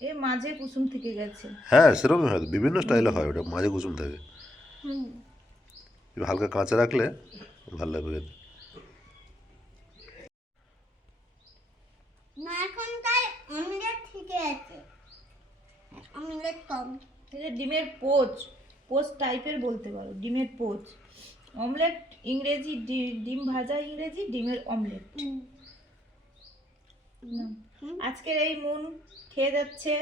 এ মাঝে কুসুম থেকে গেছে। হ্যাঁ সেরকমই হয়। বিভিন্ন স্টাইলে হয় ওটা মাঝে কুসুম থাকে। হালকা কাঁচা রাখলে ভালো লাগবে খেতে। না এখন তাই অমলেট ঠিকই আছে। অমলেট কম। এটা ডিমের পোচ পোচ টাইপের বলতে পারো ডিমের পোচ। অমলেট ইংরেজি ডিম ভাজা ইংরেজি ডিমের অমলেট না। আজকের এই মন খেয়ে যাচ্ছে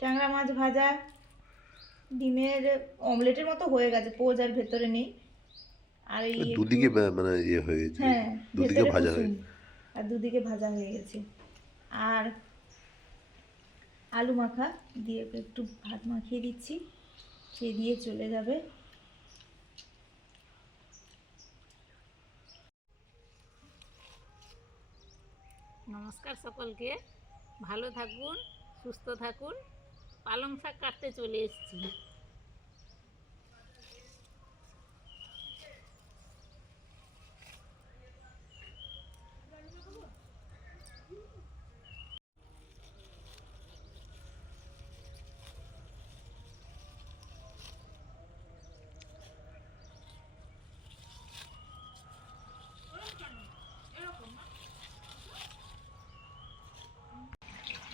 ট্যাংরা মাছ ভাজা ডিমের অমলেটের মতো হয়ে গেছে পোচ আর ভেতরে নেই। আর এই দুদিকে মানে ইয়ে হয়ে গেছে হ্যাঁ দুদিকে ভাজা হয়ে। আর দুদিকে ভাজা হয়ে গেছে। আর আলু মাখা দিয়ে একটু ভাত মাখিয়ে দিচ্ছি খেয়ে দিয়ে চলে যাবে। নমস্কার সকলকে। ভালো থাকুন সুস্থ থাকুন। পালং শাক কাটতে চলে এসেছি।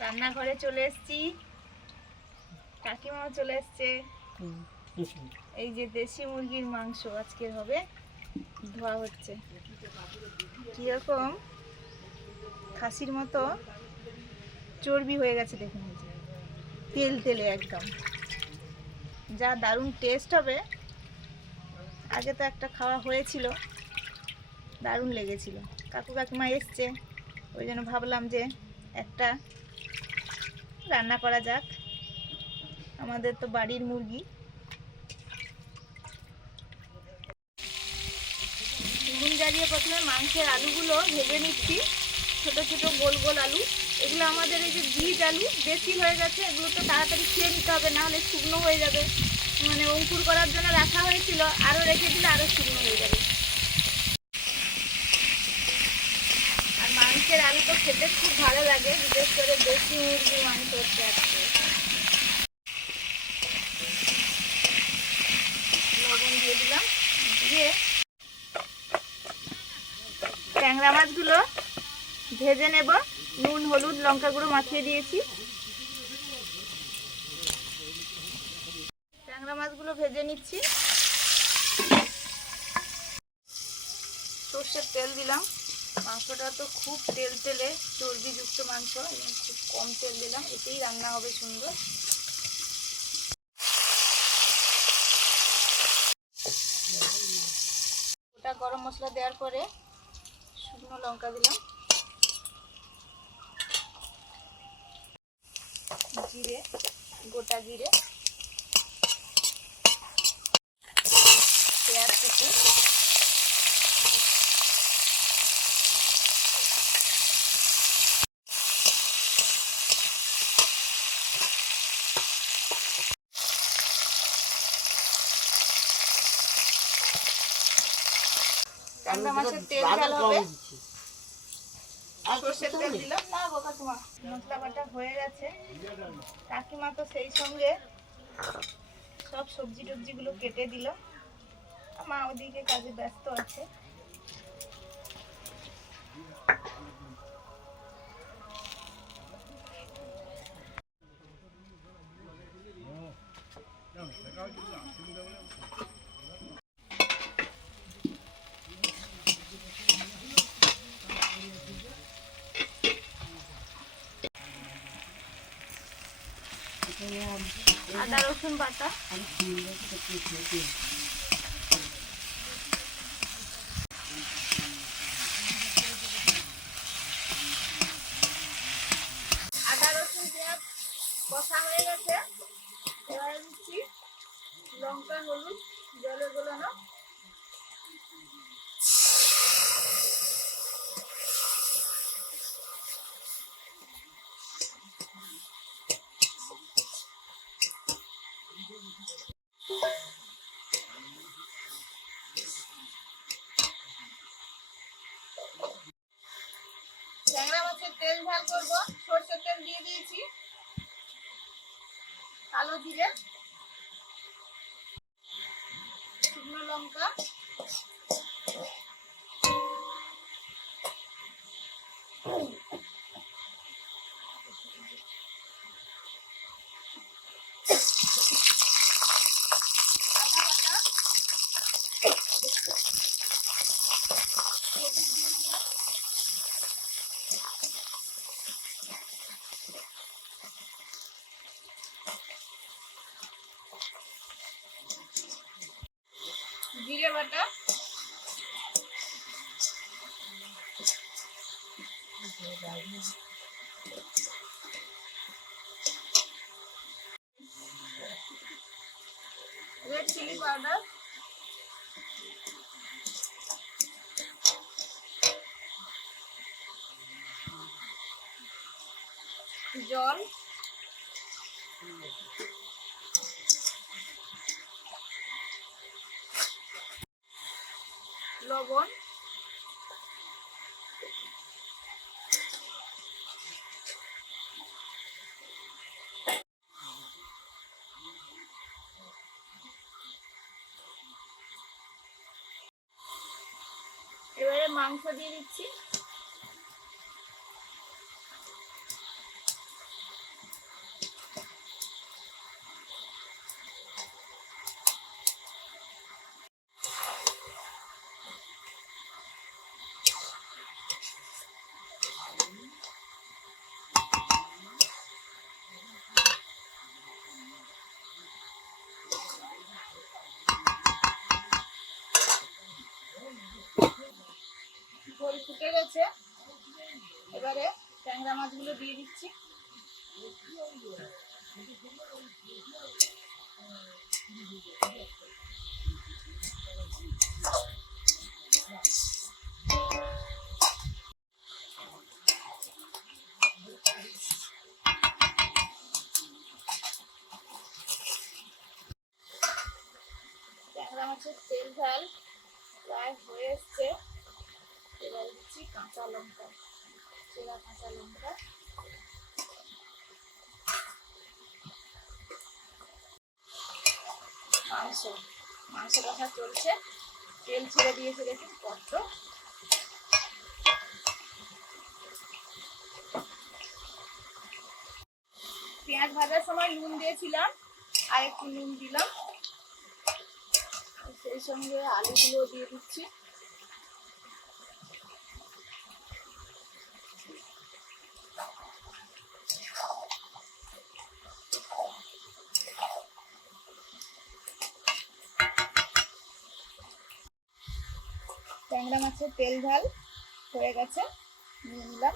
রান্নাঘরে চলে এসেছি। কাকিমাও চলে এসছে। এই যে দেশি মুরগির মাংস আজকের হবে। ধোয়া হচ্ছে। কীরকম? খাসির মতো। চর্বি হয়ে গেছে দেখুন যে। তেল তেলে একদম। যা দারুণ টেস্ট হবে। আগে তো একটা খাওয়া হয়েছিল। দারুণ লেগেছিল। কাকু কাকিমা এসছে। ওই জন্য ভাবলাম যে একটা রান্না করা যাক। আমাদের তো বাড়ির মুরগি। উনুন জ্বালিয়ে প্রথমে মাংসের আলুগুলো ভেজে নিচ্ছি। ছোট ছোট গোল গোল আলু। এগুলো আমাদের এই যে বীজ আলু, বেশি হয়ে গেছে, এগুলো তো তাড়াতাড়ি খেয়ে নিতে হবে নাহলে শুকনো হয়ে যাবে। মানে অঙ্কুর করার জন্য রাখা হয়েছিল, আরও রেখে দিলে আরও শুকনো হয়ে যাবে। মাংসের আলু তো খেতে খুব ভালো লাগে, বিশেষ করে দেশি মুরগি, মাংস হচ্ছে আজকে। লবণ দিয়ে দিলাম, দিয়ে ট্যাংরা মাছগুলো ভেজে নেব। নুন, হলুদ, লঙ্কা গুঁড়ো মাখিয়ে দিয়েছি। ট্যাংরা মাছগুলো ভেজে নিচ্ছি। সর্ষের তেল দিলাম। মাংসটা তো খুব তেল তেলে চর্বিযুক্ত মাংস এবং খুব কম তেল দিলাম, এতেই রান্না হবে সুন্দর। গোটা গরম মশলা দেওয়ার পরে শুকনো লঙ্কা দিলাম। জিরে, গোটা জিরে। পেঁয়াজ কুচি। ট্যাংরা মাছের তেল ঝাল হবে। সর্ষের তেল দিলাম। না গো কাকিমা মশলা বাটা হয়ে গেছে। কাকিমা তো সেই সঙ্গে সব সবজি টবজিগুলো কেটে দিল। মা ওদিকে কাজে ব্যস্ত আছে। আদা রসুন বাটা। ঝাল করব সরষের তেল দিয়ে দিয়েছি। কালো জিরে। জিরে বাটা। রেড চিলি পাউডার জল লবণ। এবারে মাংস দিয়ে দিচ্ছি ঝোল ফুটে গেছে। এবারে ট্যাংরা মাছগুলো দিয়ে দিচ্ছি। কাঁচা লঙ্কা চেরা কাঁচা লঙ্কা মাংস মাংস কষা চলছে তেল ছেড়ে দিয়েছে দেখুন কত পেঁয়াজ ভাজার সময় নুন দিয়েছিলাম, আর একটু নুন দিলাম। সেই সঙ্গে আলুগুলো দিয়ে দিচ্ছি। ট্যাংরা মাছের তেল ঝাল হয়ে গেছে। নিয়ে নিলাম।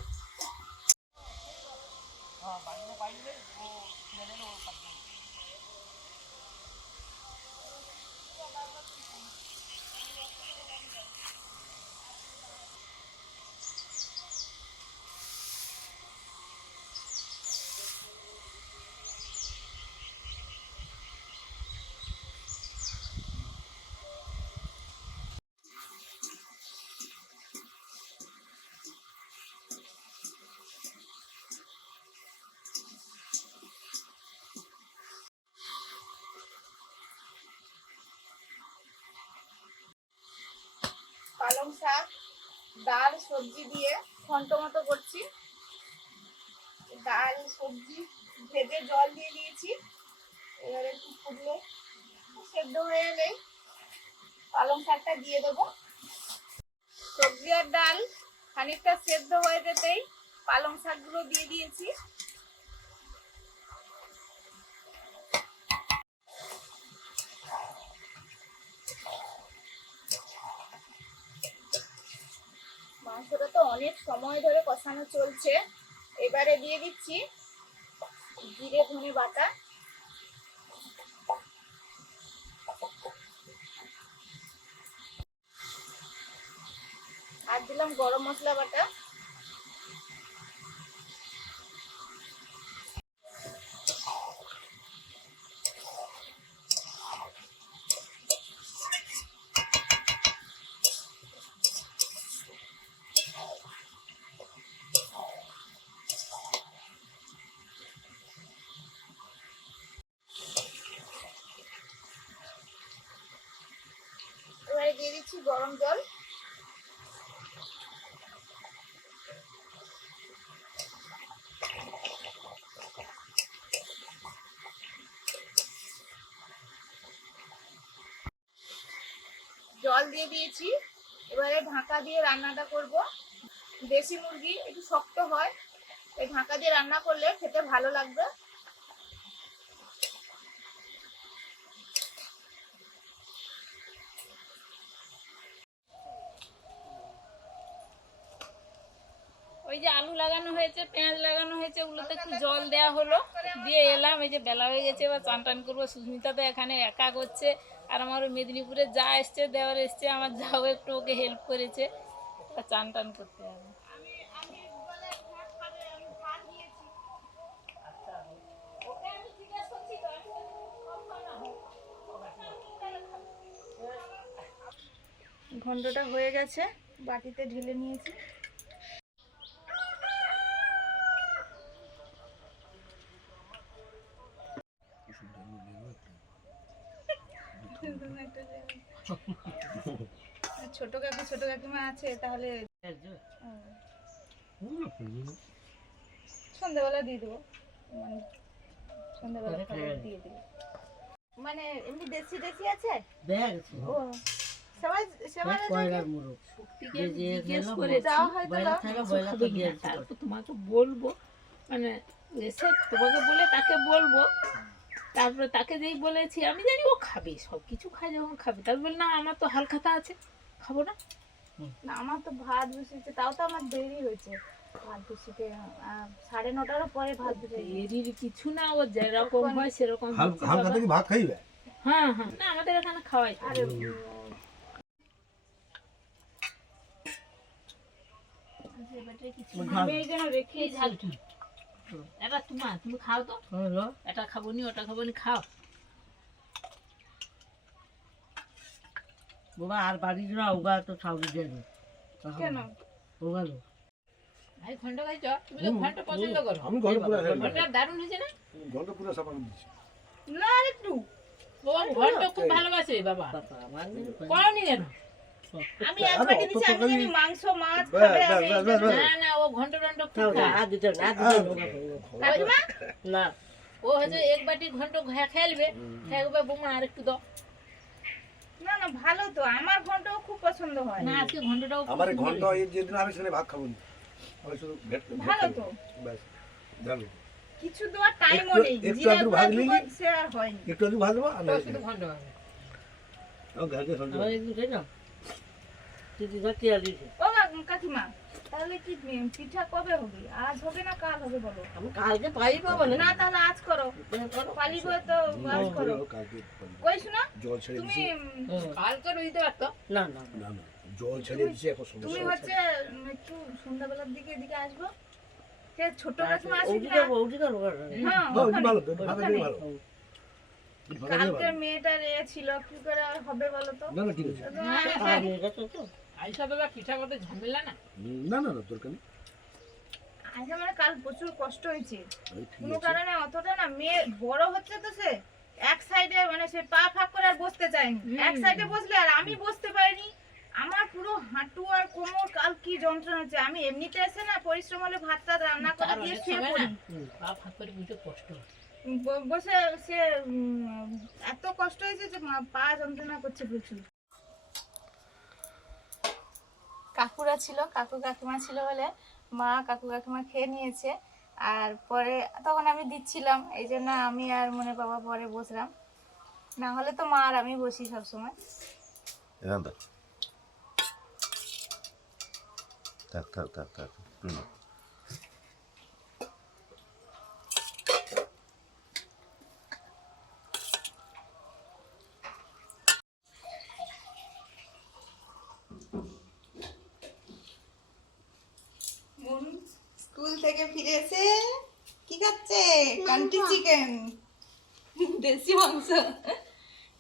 শাক, ডাল, সবজি দিয়ে ঘন্ট মতো করছি। ডাল, সবজি ভেজে জল দিয়ে দিয়েছি। এবারে একটু ফুটলে সেদ্ধ হয়ে এলে পালং শাকটা দিয়ে দেবো। সবজি আর ডাল খানিকটা সেদ্ধ হয়ে যেতেই পালং শাকগুলো দিয়ে দিয়েছি মাংসটা তো অনেক সময় ধরে কষানো চলছে। এবারে দিয়ে দিচ্ছি জিরে ধনে বাটা। আর দিলাম গরম মশলা বাটা। দিচ্ছি গরম জল। জল দিয়ে দিয়েছি। এবারে ঢাকা দিয়ে রান্নাটা করব। দেশি মুরগি একটু শক্ত হয় এই ঢাকা দিয়ে রান্না করলে খেতে ভালো লাগবে ওই যে আলু লাগানো হয়েছে পেঁয়াজ লাগানো হয়েছে, ওগুলোতে একটু জল দেওয়া হলো। দিয়ে এলাম, এই যে বেলা হয়ে গেছে, এবার চান টান করব। সুস্মিতা তো এখানে একা করছে, আর আমার মেদিনীপুরে যা এসছে দেওয়ার এসছে, আমার যাও একটু ওকে হেল্প করেছে। তা চান টান করতে হবে। ঘন্টটা হয়ে গেছে, বাটিতে ঢেলে নিয়েছি। ছোট কাকু ছোট কাকিমা আছে তাহলে সন্ধ্যাবেলা দিয়ে দেবো। মানে সন্ধ্যাবেলা খাবার দিয়ে দেবো। মানে এমনি দেশি দেশি আছে? ও সবাই জিজ্ঞেস করে। হয়তো তোমাকে বলব মানে এসে তোমাকে বলে তাকে বলব তারপরে তাকে যেই বলেছি আমি জানি ও খাবে সব কিছু খায় যখন খাবে। তারপর বলে না আমার তো হালখাতা আছে খাব না। না আমার তো ভাত বসেছে তাও তো আমার দেরি হয়েছে ভাত বসিতে। সাড়ে নটারও পরে ভাত বসে কিছু না ও যেরকম হয় সেরকম হচ্ছে হালকা ভাত খাইবে? হ্যাঁ হ্যাঁ। না আমাদের এখানে খাওয়াই। তো। আরে উম, আমি এই রেখে ঝালটা এটা তোমার তুমি খাও তো। এটা খাব নি ওটা খাব নি খাও। বাবা আর বাড়ির না ওগা তো সাউরি দেবে। কেন? ওগালো ভাই ঘন্ট খাইছ? তুমি তো ঘন্ট পছন্দ করো। আমি ঘরে পুরো ঘণ্টা দারুণ হয়েছে না? ঘণ্টা পুরো সাফা করে দিচ্ছি না আর একটু। ও ঘন্ট খুব ভালোবাসে বাবা। বাবা আমার করনি কেন? আমি এক বাটি দিছি আমি জানি মাংস মাছ খাবে ব্যাস, আমি ব্যাস, ব্যাস, ব্যাস। না না ও ঘন্ট টন্ট খুব তাও না খায়। আর দিতে না দিতে না। ও হয়তো এক বাটি ঘন্ট খেলবে খেলবে বৌমা আর একটু দাও। না না ভালো তো। আমার ঘন্টাও খুব পছন্দ হয়। না আজকে ঘন্টটাও আমার এই ঘণ্টা এই যেদিন আমি সেখানে ভাত খাব না। আমি শুধু ভেট ভেট ভালো তো। ব্যাস জানো। কিছু দেওয়ার টাইমও নেই। একটু একটু দেবো আর হবে। ঘাটে সহ্য আমার একটু খাই না দিদি। ঘাটি আর দিছে ও কাকিমা তাহলে কি পিঠা কবে হবে? আজ হবে না কাল হবে বলো? আমি কালকে পাই পাবো না না তাহলে আজ করো। পালিব তো আজ করো। কালকে কই শোনা জল ছেড়ে তুমি কালকে দিতে পারতো। না না না। না জল ছেড়ে দিছি এখন তুমি হচ্ছে একটু সন্ধ্যাবেলার দিকে এদিকে আসব। সে ছোট কাকিমা না। হ্যাঁ হ্যাঁ। ভালো ভালো কালকে এ ছিল কি করে আর হবে বলো তো? না না ঠিক আছে। তো বাবা পিঠা করতে ঝামেলা না? না না না দরকার নেই। আচ্ছা মানে কাল প্রচুর কষ্ট হয়েছে। কোনো কারণে অতটা না মেয়ে বড় হচ্ছে তো সে এক সাইডে মানে সে পা ফাঁক করে আর বসতে চায়নি। এক সাইডে বসলে আর আমি বসতে পারিনি। আমার পুরো হাঁটু আর কোমর কাল কি যন্ত্রণা হচ্ছে। আমি এমনিতে এসে না পরিশ্রম হলে ভাত টাত রান্না করে দিয়ে অনেক শুয়ে পড়ি। পা ফাঁক করে বুঝতে কষ্ট বসে সে এত কষ্ট হয়েছে যে পা যন্ত্রণা করছে প্রচুর। কাকুরা ছিল, কাকু কাকিমা ছিল বলে মা কাকু কাকিমা খেয়ে নিয়েছে। আর পরে তখন আমি দিচ্ছিলাম, এই জন্য আমি আর মনে বাবা পরে বসলাম। না হলে তো মা আর আমি বসি সবসময়। থাক থাক থাক থাক থাক হুম। মন স্কুল থেকে ফিরে এসে কি খাচ্ছে? Country chicken. দেশি মাংস।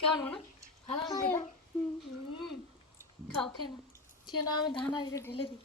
কেমন মনে? ভালো খাও খেয়ে না খেয়ে না আমি ধান আগে ঢেলে দিই।